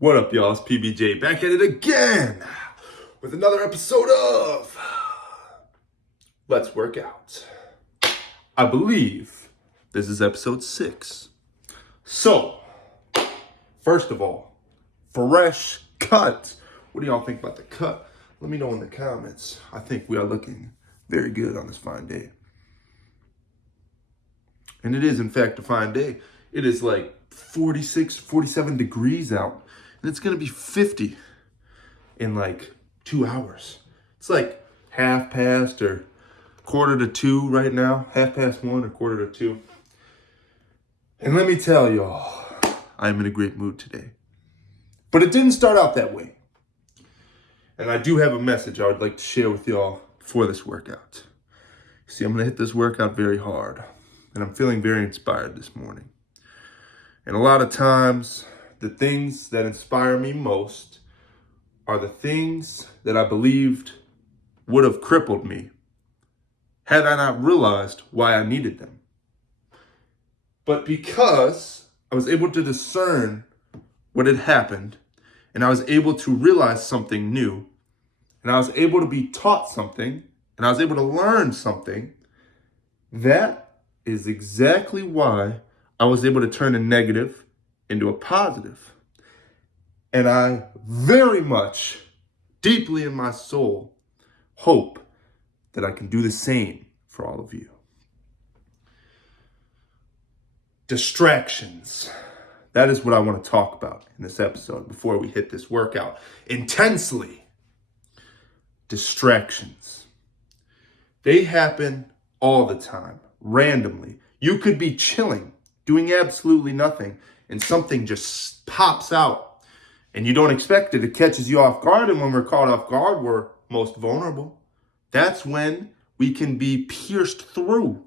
What up, y'all? It's PBJ back at it again with another episode of Let's Work Out. I believe this is episode 6. So, first of all, fresh cut. What do y'all think about the cut? Let me know in the comments. I think we are looking very good on this fine day. And it is, in fact, a fine day. It is like 46, 47 degrees out. And it's going to be 50 in like 2 hours. It's like half past or quarter to 2 right now. Half past 1 or quarter to 2. And let me tell y'all, I'm in a great mood today. But it didn't start out that way. And I do have a message I would like to share with y'all for this workout. See, I'm going to hit this workout very hard. And I'm feeling very inspired this morning. And a lot of times, the things that inspire me most are the things that I believed would have crippled me had I not realized why I needed them. But because I was able to discern what had happened, and I was able to realize something new, and I was able to be taught something, and I was able to learn something, that is exactly why I was able to turn a negative into a positive. And I very much, deeply in my soul, hope that I can do the same for all of you. Distractions. That is what I want to talk about in this episode before we hit this workout intensely. Distractions. They happen all the time, randomly. You could be chilling, doing absolutely nothing, and something just pops out and you don't expect it. It catches you off guard. And when we're caught off guard, we're most vulnerable. That's when we can be pierced through.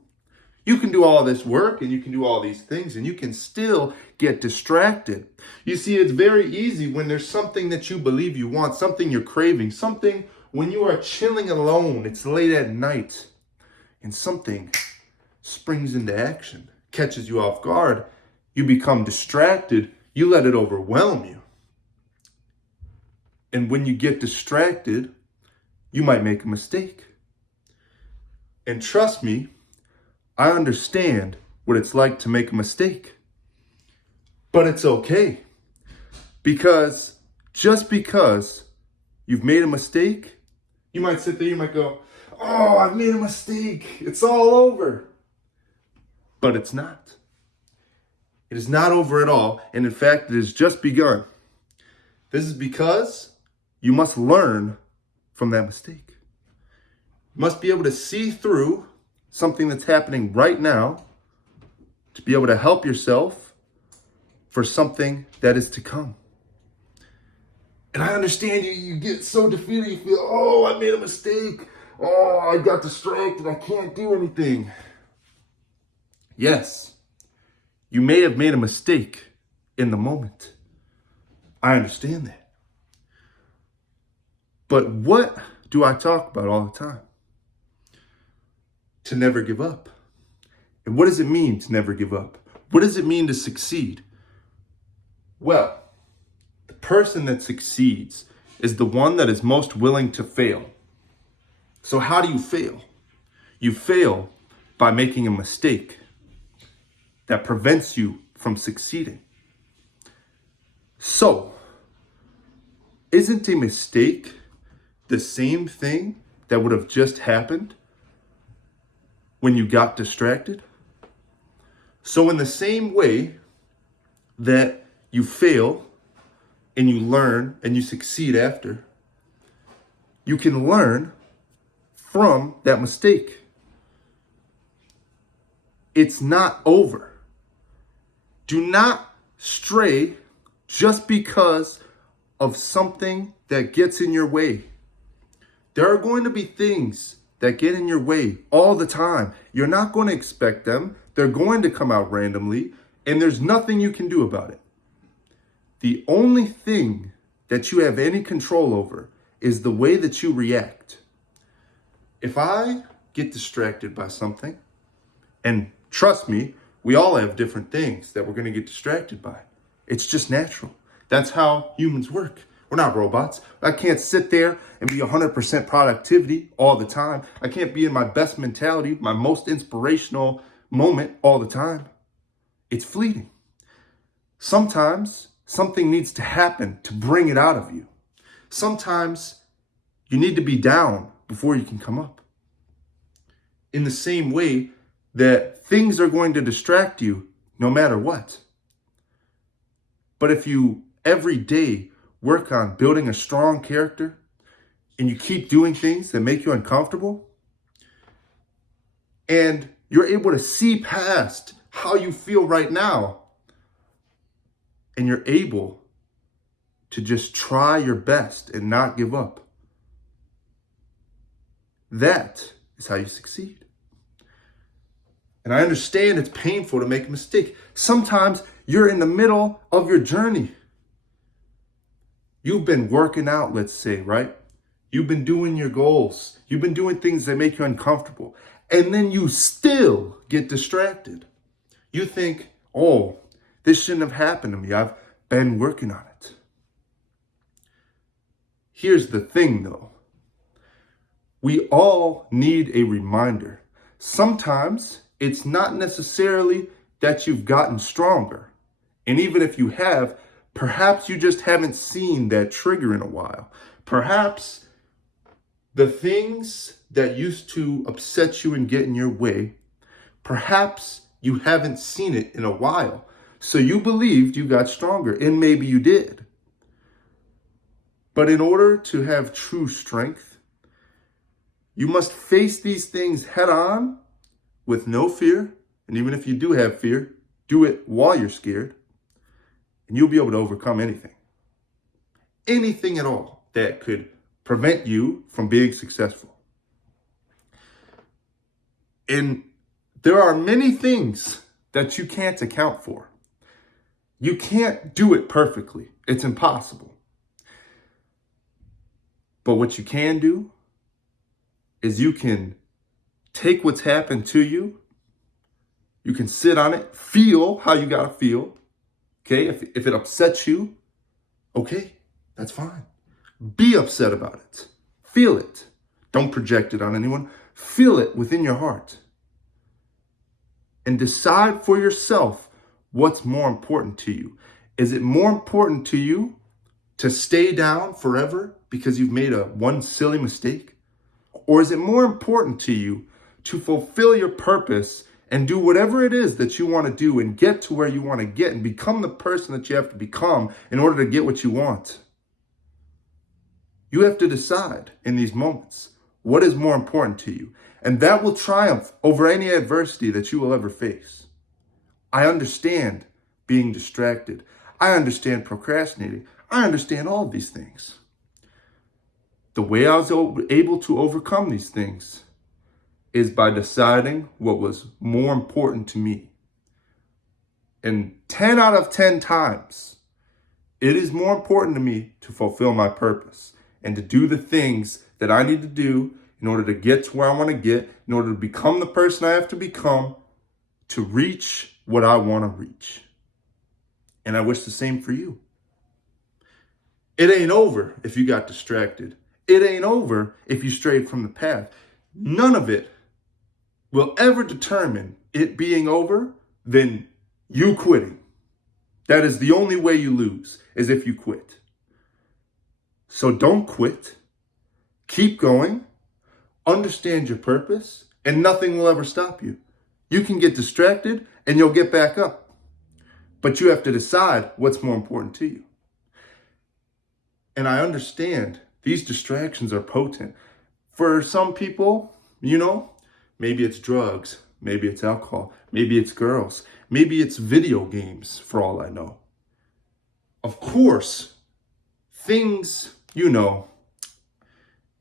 You can do all this work and you can do all these things and you can still get distracted. You see, it's very easy when there's something that you believe you want, something you're craving, something when you are chilling alone, it's late at night, and something springs into action, catches you off guard. You become distracted. You let it overwhelm you. And when you get distracted, you might make a mistake. And trust me, I understand what it's like to make a mistake. But it's okay. Because just because you've made a mistake, you might sit there, you might go, oh, I've made a mistake. It's all over. But it's not. It is not over at all, and in fact, it has just begun. This is because you must learn from that mistake. You must be able to see through something that's happening right now to be able to help yourself for something that is to come. And I understand you get so defeated, you feel, oh, I made a mistake. Oh, I got distracted, I can't do anything. Yes. You may have made a mistake in the moment. I understand that. But what do I talk about all the time? To never give up. And what does it mean to never give up? What does it mean to succeed? Well, the person that succeeds is the one that is most willing to fail. So how do you fail? You fail by making a mistake that prevents you from succeeding. So, isn't a mistake the same thing that would have just happened when you got distracted? So in the same way that you fail and you learn and you succeed after, you can learn from that mistake. It's not over. Do not stray just because of something that gets in your way. There are going to be things that get in your way all the time. You're not going to expect them. They're going to come out randomly, and there's nothing you can do about it. The only thing that you have any control over is the way that you react. If I get distracted by something, and trust me, we all have different things that we're going to get distracted by. It's just natural. That's how humans work. We're not robots. I can't sit there and be 100% productivity all the time. I can't be in my best mentality, my most inspirational moment all the time. It's fleeting. Sometimes something needs to happen to bring it out of you. Sometimes you need to be down before you can come up. In the same way that things are going to distract you no matter what. But if you every day work on building a strong character and you keep doing things that make you uncomfortable and you're able to see past how you feel right now and you're able to just try your best and not give up, that is how you succeed. And I understand it's painful to make a mistake. Sometimes you're in the middle of your journey. You've been working out, let's say, right? You've been doing your goals. You've been doing things that make you uncomfortable. And then you still get distracted. You think, oh, this shouldn't have happened to me. I've been working on it. Here's the thing, though. We all need a reminder. Sometimes it's not necessarily that you've gotten stronger. And even if you have, perhaps you just haven't seen that trigger in a while. Perhaps the things that used to upset you and get in your way, perhaps you haven't seen it in a while. So you believed you got stronger, and maybe you did. But in order to have true strength, you must face these things head on with no fear. And even if you do have fear, do it while you're scared. And you'll be able to overcome anything. Anything at all that could prevent you from being successful. And there are many things that you can't account for. You can't do it perfectly. It's impossible. But what you can do is you can take what's happened to you. You can sit on it, feel how you gotta feel. Okay, if it upsets you, okay, that's fine. Be upset about it. Feel it. Don't project it on anyone. Feel it within your heart. And decide for yourself what's more important to you. Is it more important to you to stay down forever because you've made one silly mistake? Or is it more important to you to fulfill your purpose and do whatever it is that you want to do and get to where you want to get and become the person that you have to become in order to get what you want? You have to decide in these moments what is more important to you. And that will triumph over any adversity that you will ever face. I understand being distracted. I understand procrastinating. I understand all of these things. The way I was able to overcome these things is by deciding what was more important to me. And 10 out of 10 times, it is more important to me to fulfill my purpose and to do the things that I need to do in order to get to where I want to get, in order to become the person I have to become, to reach what I want to reach. And I wish the same for you. It ain't over if you got distracted. It ain't over if you strayed from the path. None of it will ever determine it being over than you quitting. That is the only way you lose, is if you quit. So don't quit. Keep going. Understand your purpose, and nothing will ever stop you. You can get distracted, and you'll get back up. But you have to decide what's more important to you. And I understand these distractions are potent. For some people, maybe it's drugs, maybe it's alcohol, maybe it's girls, maybe it's video games, for all I know. Of course, things, in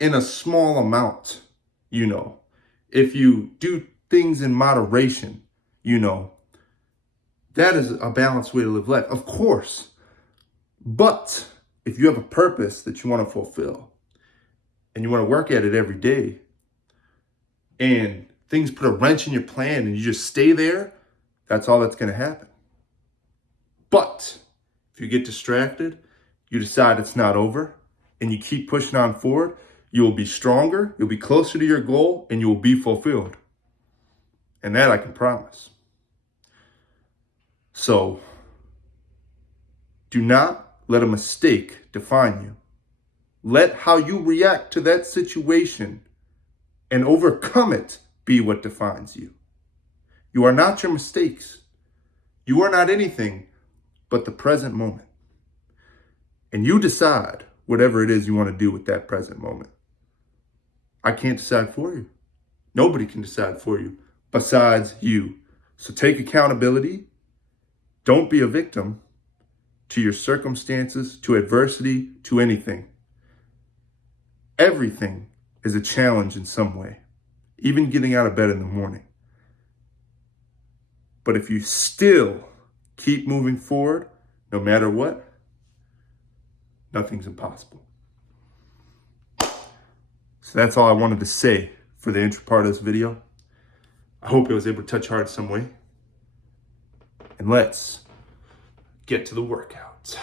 a small amount, if you do things in moderation, that is a balanced way to live life, of course. But if you have a purpose that you want to fulfill and you want to work at it every day and things put a wrench in your plan and you just stay there, that's all that's going to happen. But if If you get distracted, you decide it's not over, and you keep pushing on forward, you will be stronger, you'll be closer to your goal, and you will be fulfilled. And that I can promise. So, do not let a mistake define you. Let how you react to that situation and overcome it be what defines you. You are not your mistakes. You are not anything but the present moment. And you decide whatever it is you want to do with that present moment. I can't decide for you. Nobody can decide for you besides you. So take accountability. Don't be a victim to your circumstances, to adversity, to anything. Everything is a challenge in some way, even getting out of bed in the morning. But if you still keep moving forward, no matter what, nothing's impossible. So that's all I wanted to say for the intro part of this video. I hope I was able to touch your heart some way. And let's get to the workout.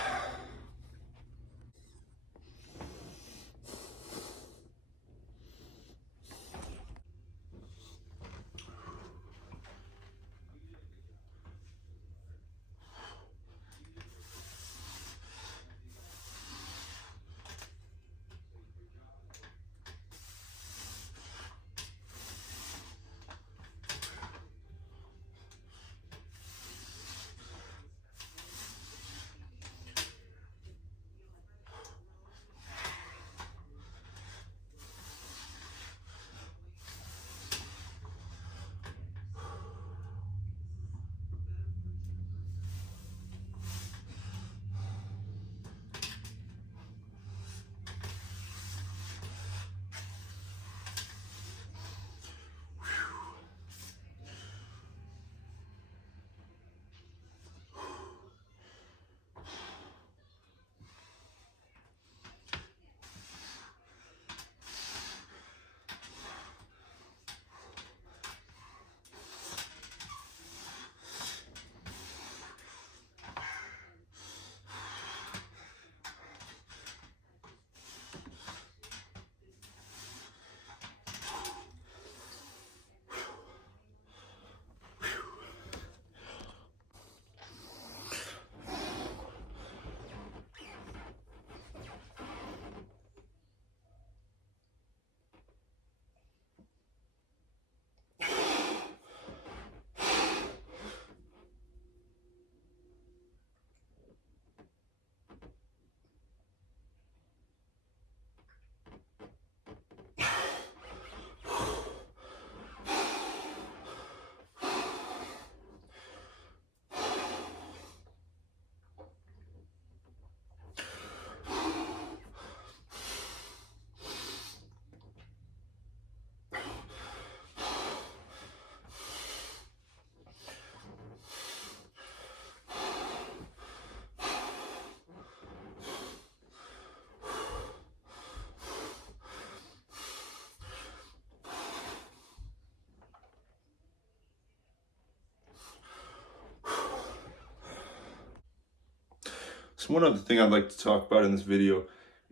So one other thing I'd like to talk about in this video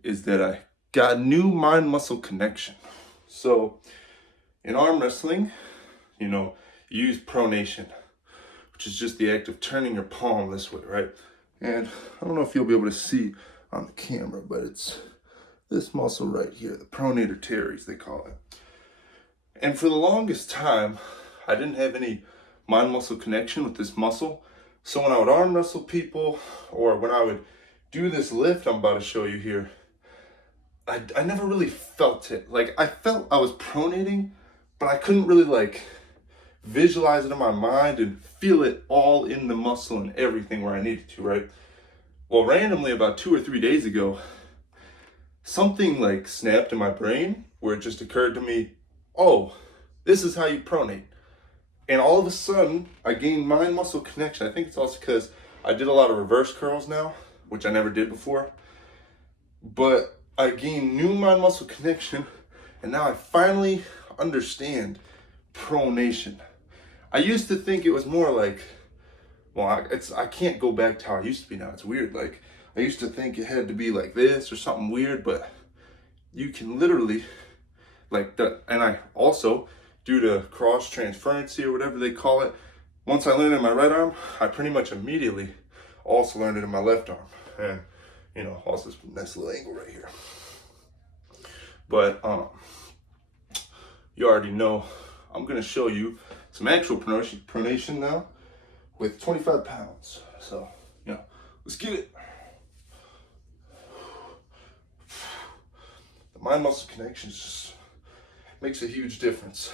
is that I got new mind-muscle connection. So in arm wrestling, you use pronation, which is just the act of turning your palm this way, right? And I don't know if you'll be able to see on the camera, but it's this muscle right here, the pronator teres, they call it. And for the longest time, I didn't have any mind-muscle connection with this muscle. So when I would arm wrestle people, or when I would do this lift I'm about to show you here, I never really felt it. Like, I felt I was pronating, but I couldn't really visualize it in my mind and feel it all in the muscle and everything where I needed to, right? Well, randomly about 2 or 3 days ago, something snapped in my brain where it just occurred to me, oh, this is how you pronate. And all of a sudden, I gained mind-muscle connection. I think it's also because I did a lot of reverse curls now, which I never did before. But I gained new mind-muscle connection, and now I finally understand pronation. I used to think it was more like well, I can't go back to how I used to be now. It's weird. Like, I used to think it had to be like this or something weird, but you can literally, like, and I also, due to cross transferency or whatever they call it, once I learned it in my right arm, I pretty much immediately also learned it in my left arm. And, you know, also this nice little angle right here. But you already know, I'm gonna show you some actual pronation now with 25 pounds. So, you know, let's get it. The mind muscle connection just makes a huge difference.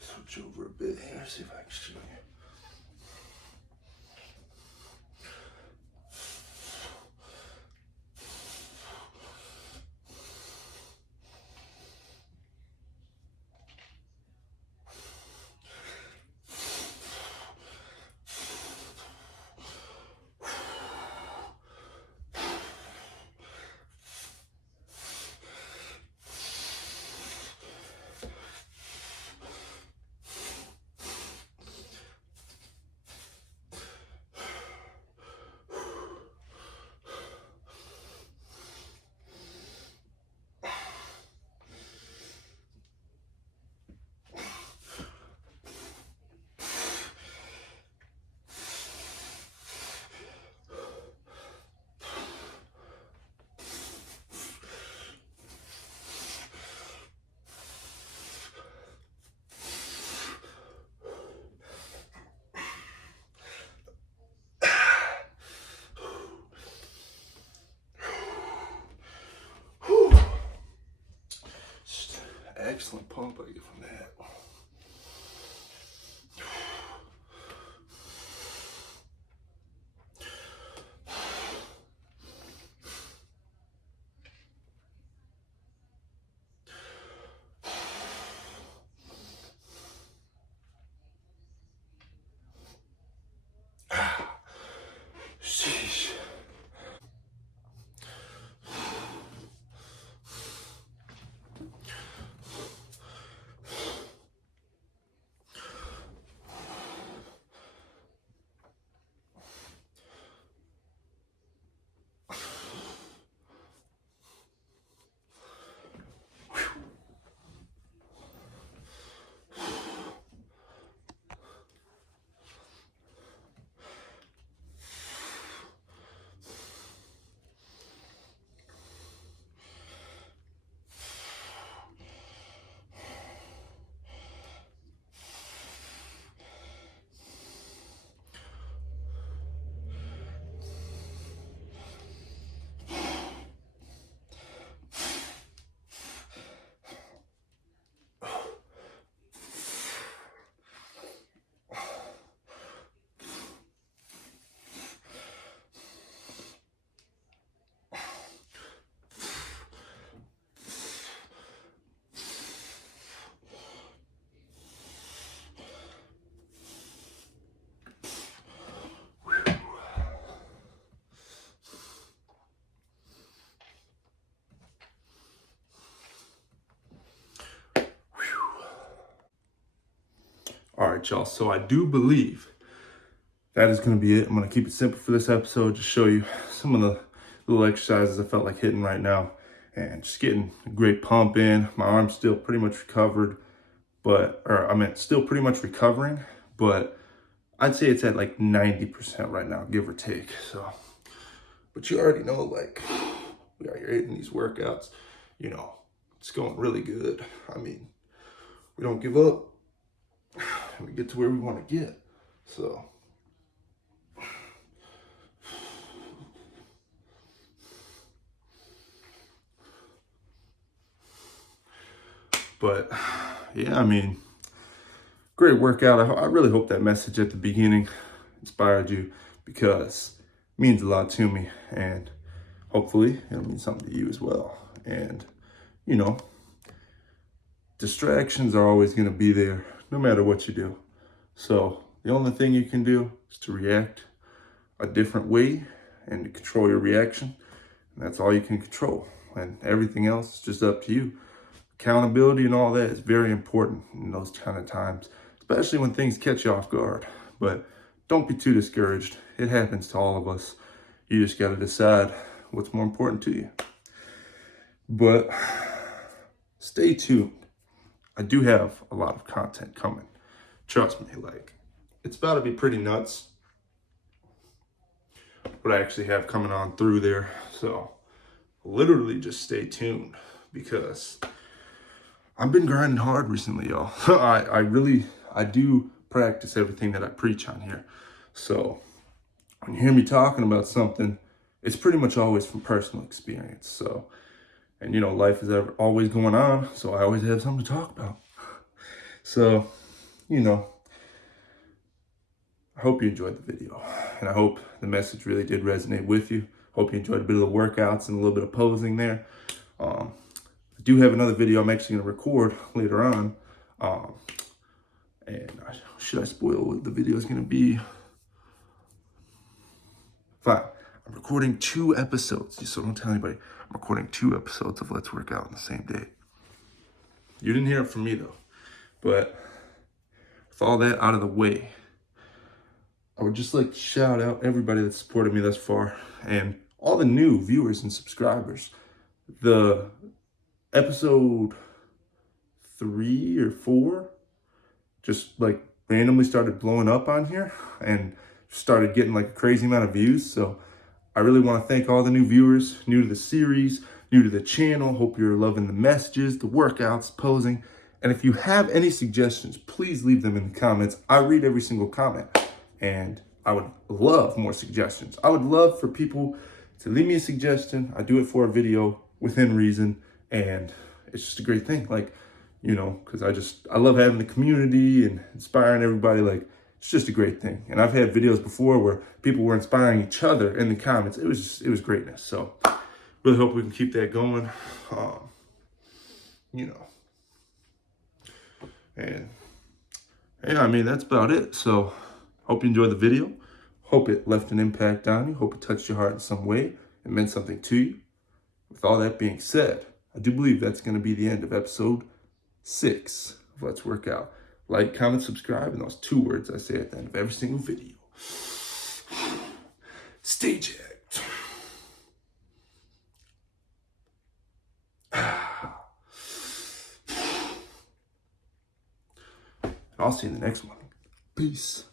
Switch over a bit here, see if I can show you. Excellent pump I get from that. Sheesh. All right, y'all. So I do believe that is going to be it. I'm going to keep it simple for this episode. Just show you some of the little exercises I felt like hitting right now, and just getting a great pump in. My arm's still pretty much recovered, still pretty much recovering, but I'd say it's at like 90% right now, give or take. So, but you already know, like, we are hitting these workouts, you know, it's going really good. I mean, we don't give up. We get to where we want to get. So, but yeah, I mean, great workout. I really hope that message at the beginning inspired you, because it means a lot to me, and hopefully it'll mean something to you as well. And, you know, distractions are always going to be there no matter what you do. So the only thing you can do is to react a different way and to control your reaction. And that's all you can control. And everything else is just up to you. Accountability and all that is very important in those kind of times, especially when things catch you off guard. But don't be too discouraged. It happens to all of us. You just got to decide what's more important to you. But stay tuned. I do have a lot of content coming. Trust me, like, it's about to be pretty nuts what I actually have coming on through there. So literally just stay tuned, because I've been grinding hard recently, y'all. I do practice everything that I preach on here. So when you hear me talking about something, it's pretty much always from personal experience. So, and you know, life is always going on, so I always have something to talk about. So, you know, I hope you enjoyed the video, and I hope the message really did resonate with you. Hope you enjoyed a bit of the workouts and a little bit of posing there. I do have another video I'm actually going to record later on. Should I spoil what the video is going to be? Fine. I'm recording 2 episodes, so don't tell anybody. I'm recording 2 episodes of Let's Work Out on the same day. You didn't hear it from me, though. But with all that out of the way, I would just like to shout out everybody that supported me thus far and all the new viewers and subscribers. The episode 3 or 4 just like randomly started blowing up on here and started getting like a crazy amount of views. So I really want to thank all the new viewers, new to the series, new to the channel. Hope you're loving the messages, the workouts, posing. And if you have any suggestions, please leave them in the comments. I read every single comment, and I would love more suggestions. I would love for people to leave me a suggestion. I do it for a video within reason, and it's just a great thing. Like, you know, because I love having the community and inspiring everybody. Like, it's just a great thing. And I've had videos before where people were inspiring each other in the comments. It was greatness. So really hope we can keep that going. You know, and yeah, I mean, that's about it. So hope you enjoyed the video. Hope it left an impact on you. Hope it touched your heart in some way. It meant something to you. With all that being said, I do believe that's going to be the end of episode 6 of Let's Work Out. Like, comment, subscribe, and those 2 words I say at the end of every single video. Stay jacked. I'll see you in the next one. Peace.